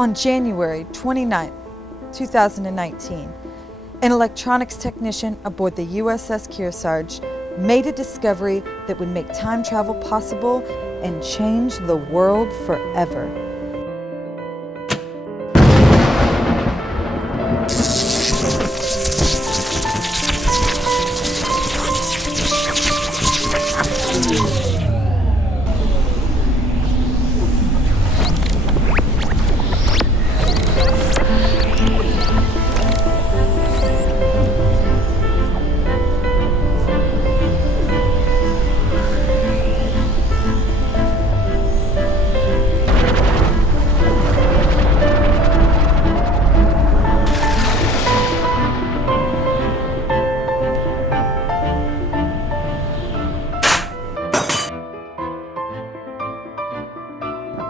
On January 29, 2019, an electronics technician aboard the USS Kearsarge made a discovery that would make time travel possible and change the world forever.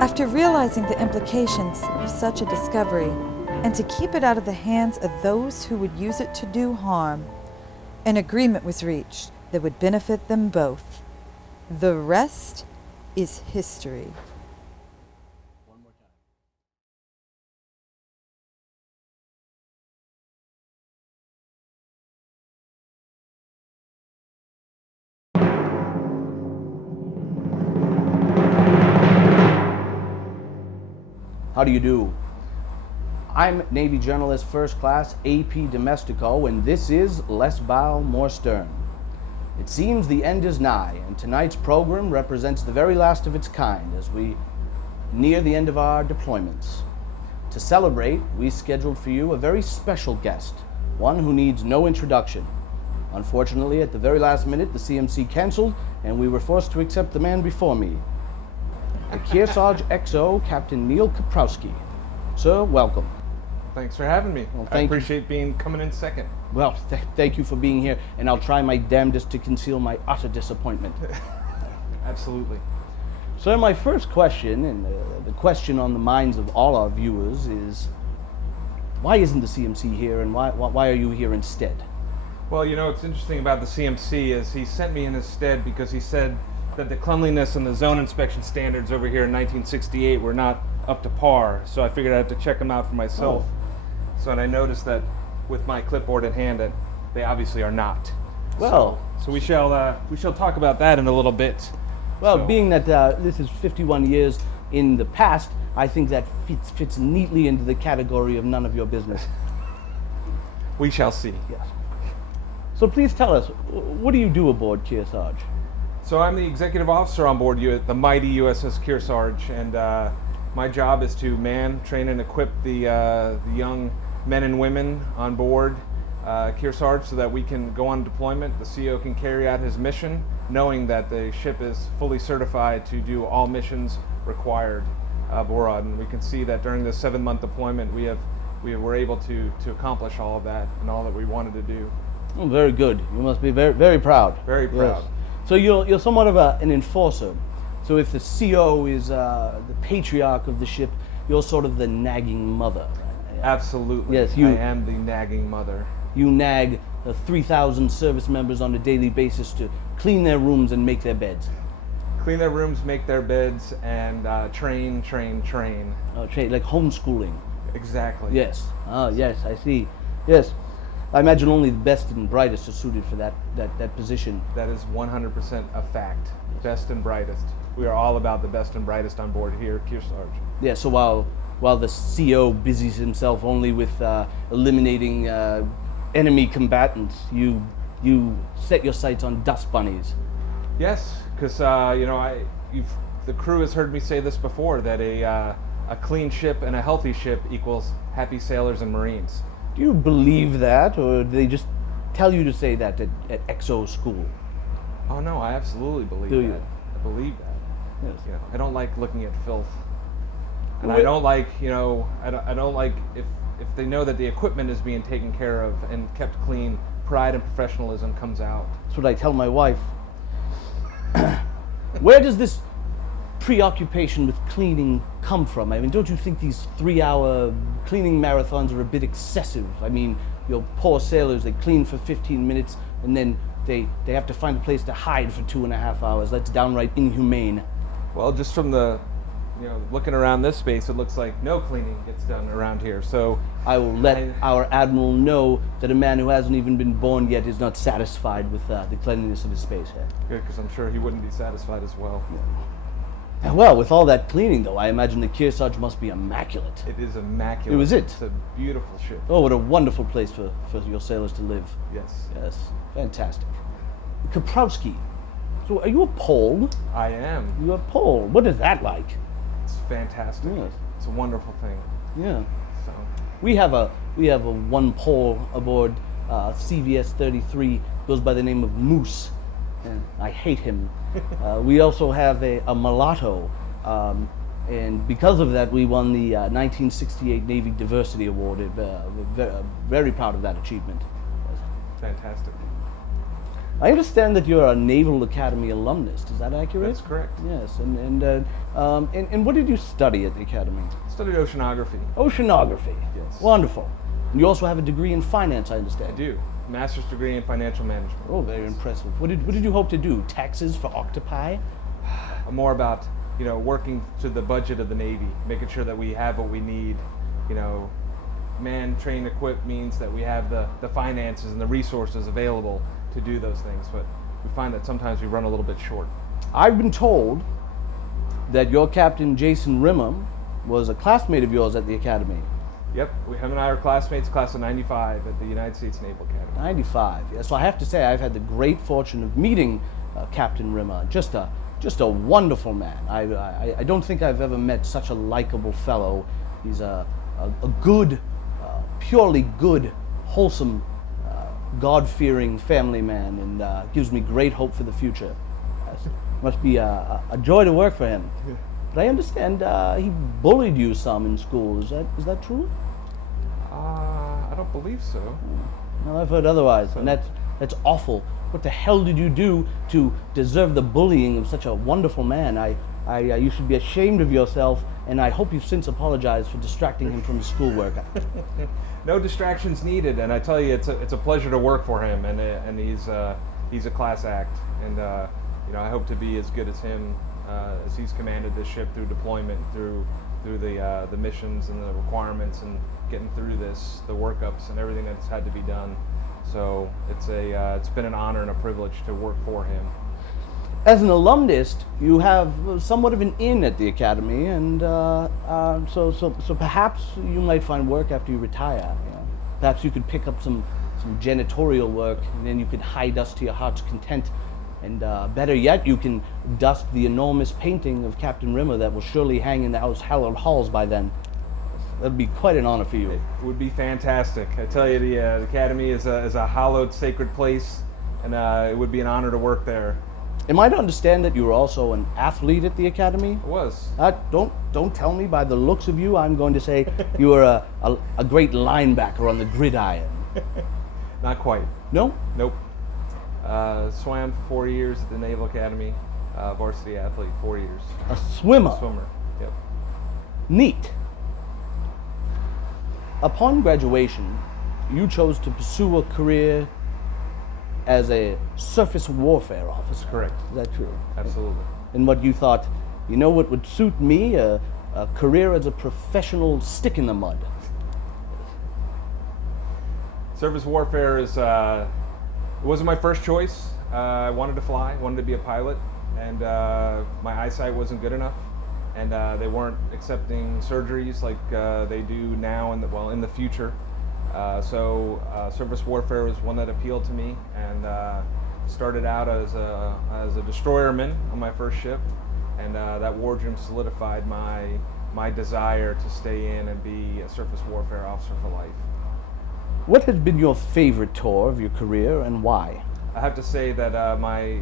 After realizing the implications of such a discovery, and to keep it out of the hands of those who would use it to do harm, an agreement was reached that would benefit them both. The rest is history. How do you do? I'm Navy journalist First Class A.P. DiMestico, and this is Less Bow, More Stern. It seems the end is nigh, and tonight's program represents the very last of its kind as we near the end of our deployments. To celebrate, we scheduled for you a very special guest, one who needs no introduction. Unfortunately, at the very last minute, the CMC canceled, and we were forced to accept the man before me. The Kearsarge XO, Captain Neil Kaprowski. Sir, welcome. Thanks for having me. Well, I appreciate coming in second. Well, thank you for being here, and I'll try my damnedest to conceal my utter disappointment. Absolutely. Sir, my first question, and the question on the minds of all our viewers is, why isn't the CMC here, and why are you here instead? Well, you know, what's interesting about the CMC is he sent me in his stead because he said that the cleanliness and the zone inspection standards over here in 1968 were not up to par, so I figured I had to check them out for myself. So, and I noticed that with my clipboard in hand that they obviously are not. Well, so we shall talk about that in a little bit. Well, being that this is 51 years in the past, I think that fits neatly into the category of none of your business. We shall see. Yes. So please tell us, what do you do aboard Kearsarge? So I'm the executive officer on board the mighty USS Kearsarge, and my job is to man, train, and equip the young men and women on board Kearsarge so that we can go on deployment. The CO can carry out his mission, knowing that the ship is fully certified to do all missions required aboard. And we can see that during this 7-month deployment, we were able to accomplish all of that and all that we wanted to do. Oh, very good. You must be very, very proud. Very proud. Yes. So you're somewhat of an enforcer. So if the CO is the patriarch of the ship, you're sort of the nagging mother. Absolutely. Yes, I am the nagging mother. You nag the 3,000 service members on a daily basis to clean their rooms and make their beds. Clean their rooms, make their beds, and train. Train, like homeschooling. Exactly. Yes. Oh, yes, I see. Yes. I imagine only the best and brightest are suited for that position. That is 100% a fact. Best and brightest. We are all about the best and brightest on board here at Kearsarge. Yeah, so while the CO busies himself only with eliminating enemy combatants, you set your sights on dust bunnies. Yes, because the crew has heard me say this before, that a clean ship and a healthy ship equals happy sailors and Marines. Do you believe that, or do they just tell you to say that at XO school? Oh no, I absolutely believe Do that. you? I believe that. Yes. You know, I don't like looking at filth, and I don't like, I don't like if they know that the equipment is being taken care of and kept clean. Pride and professionalism comes out. That's what I tell my wife. Where does this preoccupation with cleaning come from? I mean, don't you think these 3-hour cleaning marathons are a bit excessive? I mean, your poor sailors, they clean for 15 minutes and then they have to find a place to hide for 2.5 hours. That's downright inhumane. Well, just from the looking around this space, it looks like no cleaning gets done around here. So I will let our admiral know that a man who hasn't even been born yet is not satisfied with the cleanliness of his space here. good, because I'm sure he wouldn't be satisfied as well. Well, with all that cleaning, though, I imagine the Kearsarge must be immaculate. It is immaculate. It was it. It's a beautiful ship. Oh, what a wonderful place for your sailors to live. Yes. Yes, fantastic. Kaprowski, so are you a Pole? I am. You're a Pole. What is that like? It's fantastic. Yes. It's a wonderful thing. Yeah. So We have a one Pole aboard CVS 33, goes by the name of Moose. And I hate him. We also have a mulatto, and because of that, we won the 1968 Navy Diversity Award. We're very proud of that achievement. fantastic. I understand that you're a Naval Academy alumnus. Is that accurate? That's correct. Yes. And what did you study at the Academy? Studied oceanography. Oceanography. Yes. Wonderful. And you also have a degree in finance, I understand. I do. Master's degree in financial management. Oh, very impressive. What did you hope to do? Taxes for octopi? More about working to the budget of the Navy, making sure that we have what we need. Man, train, equip means that we have the finances and the resources available to do those things, but we find that sometimes we run a little bit short. I've been told that your captain, Jason Rimmer, was a classmate of yours at the Academy. Yep, him and I are classmates, class of 95 at the United States Naval Academy. 95. Yeah, so I have to say I've had the great fortune of meeting Captain Rimmer. Just a wonderful man. I don't think I've ever met such a likable fellow. He's a good, purely good, wholesome, God-fearing family man, and gives me great hope for the future. Must be a joy to work for him. But I understand he bullied you some in school. Is that true? I don't believe so. No, I've heard otherwise, and that's awful. What the hell did you do to deserve the bullying of such a wonderful man? You should be ashamed of yourself, and I hope you've since apologized for distracting him from his schoolwork. No distractions needed, and I tell you, it's a pleasure to work for him, and he's a class act, and I hope to be as good as him as he's commanded this ship through deployment, through the missions and the requirements, and getting through the workups and everything that's had to be done. So it's been an honor and a privilege to work for him. As an alumnus, you have somewhat of an in at the Academy, and so perhaps you might find work after you retire. Perhaps you could pick up some janitorial work, and then you could hide us to your heart's content. And better yet, you can dust the enormous painting of Captain Rimmer that will surely hang in the hallowed halls by then. That'd be quite an honor for you. It would be fantastic. I tell you, the Academy is a hallowed, sacred place, and it would be an honor to work there. Am I to understand that you were also an athlete at the Academy? It was. Don't tell me by the looks of you. I'm going to say you were a great linebacker on the gridiron. Not quite. No? Nope. Swam for 4 years at the Naval Academy, varsity athlete, 4 years. A swimmer. Swimmer, yep. Neat. Upon graduation, you chose to pursue a career as a surface warfare officer. Correct. Is that true? Absolutely. And what you thought, what would suit me? A career as a professional stick in the mud. Surface warfare it wasn't my first choice. I wanted to fly, wanted to be a pilot, and my eyesight wasn't good enough, and they weren't accepting surgeries like they do now in the future. So surface warfare was one that appealed to me, and started out as a destroyerman on my first ship, and that war dream solidified my desire to stay in and be a surface warfare officer for life. What has been your favorite tour of your career, and why? I have to say that my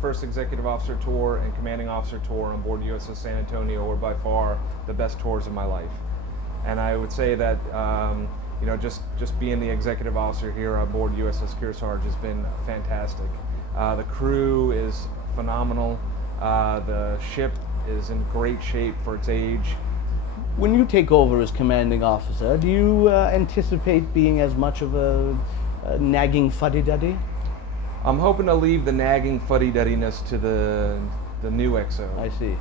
first executive officer tour and commanding officer tour on board USS San Antonio were by far the best tours of my life. And I would say that just being the executive officer here on board USS Kearsarge has been fantastic. The crew is phenomenal. The ship is in great shape for its age. When you take over as commanding officer, do you anticipate being as much of a nagging fuddy-duddy? I'm hoping to leave the nagging fuddy-duddiness to the new XO. I see.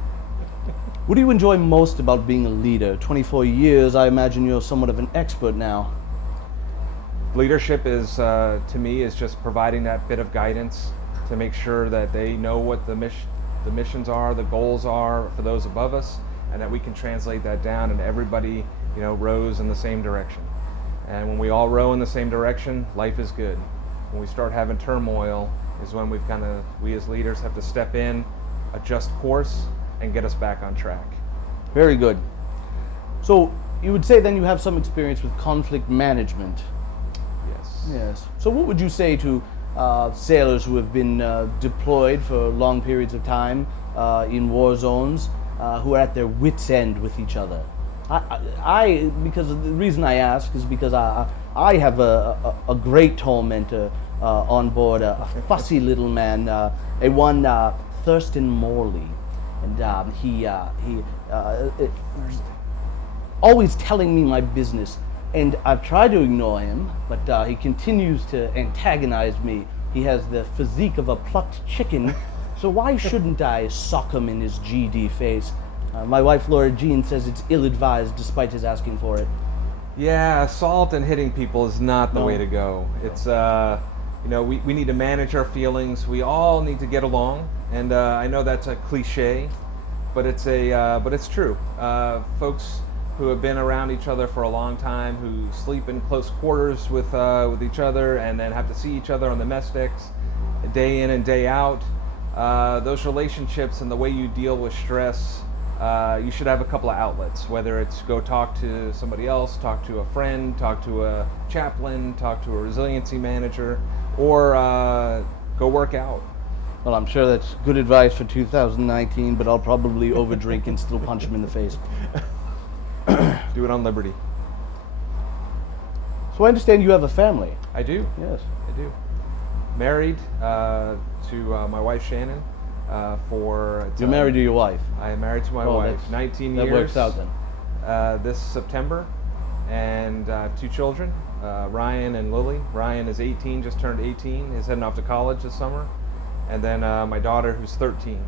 What do you enjoy most about being a leader? 24 years, I imagine you're somewhat of an expert now. Leadership is, to me, is just providing that bit of guidance to make sure that they know what the missions are, the goals are for those above us, and that we can translate that down and everybody, rows in the same direction. And when we all row in the same direction, life is good. When we start having turmoil is when we as leaders have to step in, adjust course, and get us back on track. Very good. So you would say then you have some experience with conflict management. Yes. Yes. So what would you say to sailors who have been deployed for long periods of time in war zones, who are at their wits' end with each other? Because the reason I ask is because I have a great tormentor on board, a fussy little man, Thurston Morley. And he always telling me my business, and I've tried to ignore him, but he continues to antagonize me. He has the physique of a plucked chicken, so why shouldn't I sock him in his GD face? My wife Laura Jean says it's ill-advised despite his asking for it. Yeah, assault and hitting people is not the way to go. It's we need to manage our feelings. We all need to get along. And I know that's a cliche, but it's true. Folks who have been around each other for a long time, who sleep in close quarters with each other, and then have to see each other on the mess decks, day in and day out. Those relationships and the way you deal with stress, you should have a couple of outlets. Whether it's go talk to somebody else, talk to a friend, talk to a chaplain, talk to a resiliency manager, or go work out. Well, I'm sure that's good advice for 2019, but I'll probably overdrink and still punch him in the face. Do it on liberty. So I understand you have a family. I do. Yes. I do. Married to my wife Shannon for... You're married to your wife? I am married to my wife. 19 years. That works out then. This September. And I have 2 children, Ryan and Lily. Ryan is 18, just turned 18. He's heading off to college this summer. And then my daughter, who's 13.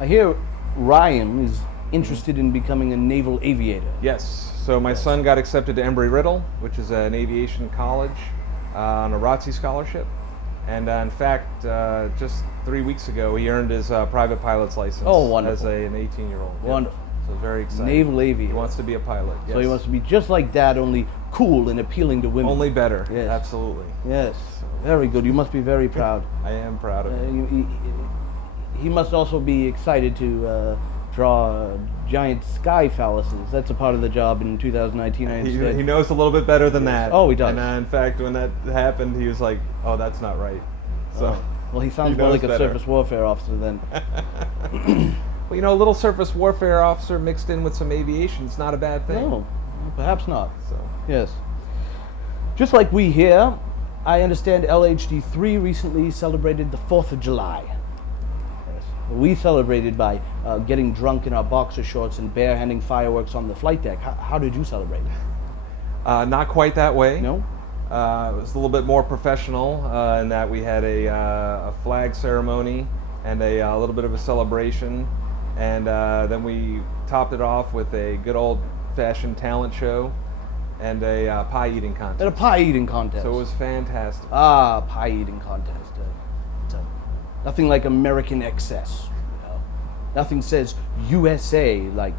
I hear Ryan is interested in becoming a naval aviator. Yes. So my son got accepted to Embry-Riddle, which is an aviation college, on a ROTC scholarship. And in fact, just 3 weeks ago, he earned his private pilot's license. Oh, wonderful. As an 18-year-old. Wonderful. So very exciting. Naval aviator. He wants to be a pilot. Yes. So he wants to be just like Dad, only cool and appealing to women. Only better. Yes. Absolutely. Yes. Very good. You must be very proud. I am proud of him. He must also be excited to draw giant sky phalluses. That's a part of the job in 2019, I understand. He knows a little bit better than that. Oh, he does. And in fact, when that happened, he was like, "Oh, that's not right." So, well, he sounds more like a surface warfare officer then. Well, a little surface warfare officer mixed in with some aviation is not a bad thing. No, perhaps not. So, yes. Just like we here, I understand LHD-3 recently celebrated the 4th of July. Yes. We celebrated by getting drunk in our boxer shorts and barehanding fireworks on the flight deck. How did you celebrate? Not quite that way. No? It was a little bit more professional in that we had a flag ceremony and a little bit of a celebration. And then we topped it off with a good old-fashioned talent show and a pie eating contest. And a pie eating contest. So it was fantastic. Ah, pie eating contest. Nothing like American excess. Nothing says USA like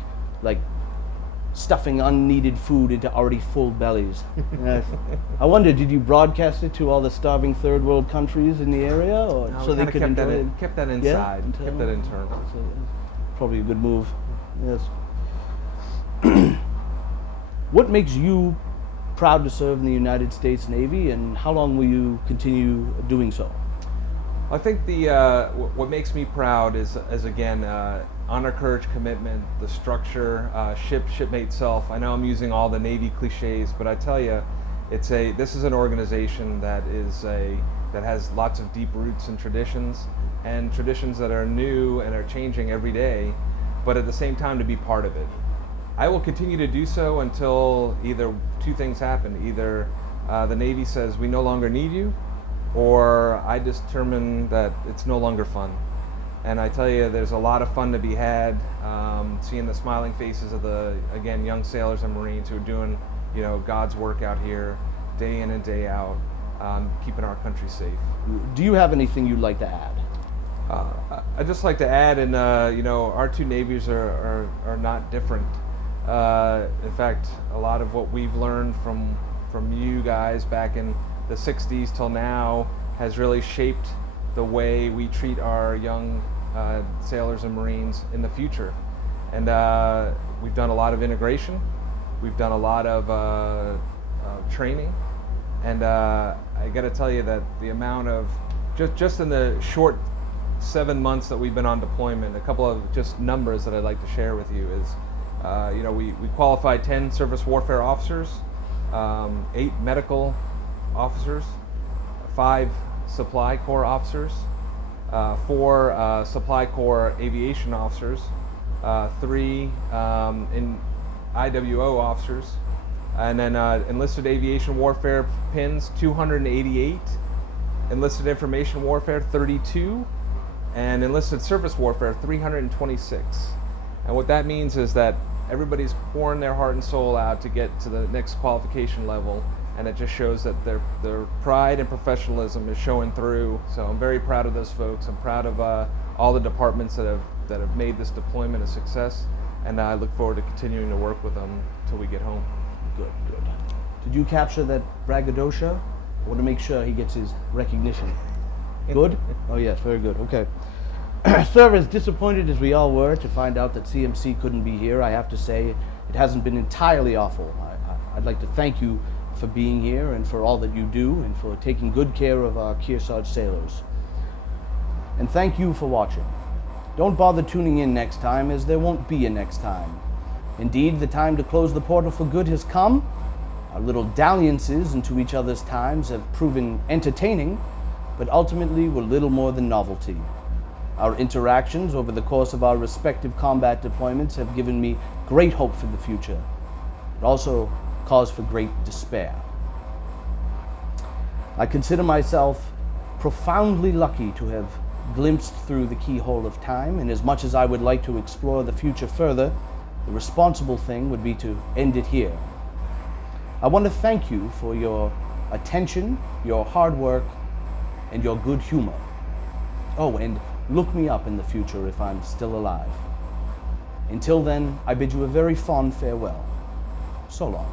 stuffing unneeded food into already full bellies. I wonder, did you broadcast it to all the starving third world countries in the area, or No, so they could enjoy it? Kept that inside. Yeah? Kept that internal. So, probably a good move. Yes. What makes you proud to serve in the United States Navy, and how long will you continue doing so? I think what makes me proud is again honor, courage, commitment, the structure, shipmate self. I know I'm using all the Navy cliches, but I tell you, this is an organization that has lots of deep roots and traditions that are new and are changing every day, but at the same time to be part of it. I will continue to do so until either 2 things happen. Either the Navy says we no longer need you, or I determine that it's no longer fun. And I tell you, there's a lot of fun to be had, seeing the smiling faces of the, again, young sailors and Marines who are doing, God's work out here, day in and day out, keeping our country safe. Do you have anything you'd like to add? I'd just like to add, and our two navies are not different. In fact, a lot of what we've learned from you guys back in the 60s till now has really shaped the way we treat our young sailors and Marines in the future. And we've done a lot of integration. We've done a lot of training. And I got to tell you that the amount of, just in the short 7 months that we've been on deployment, a couple of just numbers that I'd like to share with you is, we qualified 10 surface warfare officers, 8 medical officers, 5 supply corps officers, 4 supply corps aviation officers, 3 in IWO officers, and then enlisted aviation warfare PINs 288, enlisted information warfare 32, and enlisted surface warfare 326. And what that means is that everybody's pouring their heart and soul out to get to the next qualification level, and it just shows that their pride and professionalism is showing through. So I'm very proud of those folks. I'm proud of all the departments that have made this deployment a success, and I look forward to continuing to work with them until we get home. Good. Did you capture that braggadocio? I want to make sure he gets his recognition. Good? Oh yes, very good. Okay. Sir, as disappointed as we all were to find out that CMC couldn't be here, I have to say it hasn't been entirely awful. I'd like to thank you for being here and for all that you do and for taking good care of our Kearsarge sailors. And thank you for watching. Don't bother tuning in next time, as there won't be a next time. Indeed, the time to close the portal for good has come. Our little dalliances into each other's times have proven entertaining, but ultimately were little more than novelty. Our interactions over the course of our respective combat deployments have given me great hope for the future, but also cause for great despair. I consider myself profoundly lucky to have glimpsed through the keyhole of time, and as much as I would like to explore the future further, the responsible thing would be to end it here. I want to thank you for your attention, your hard work, and your good humor. Oh, and look me up in the future if I'm still alive. Until then, I bid you a very fond farewell. So long.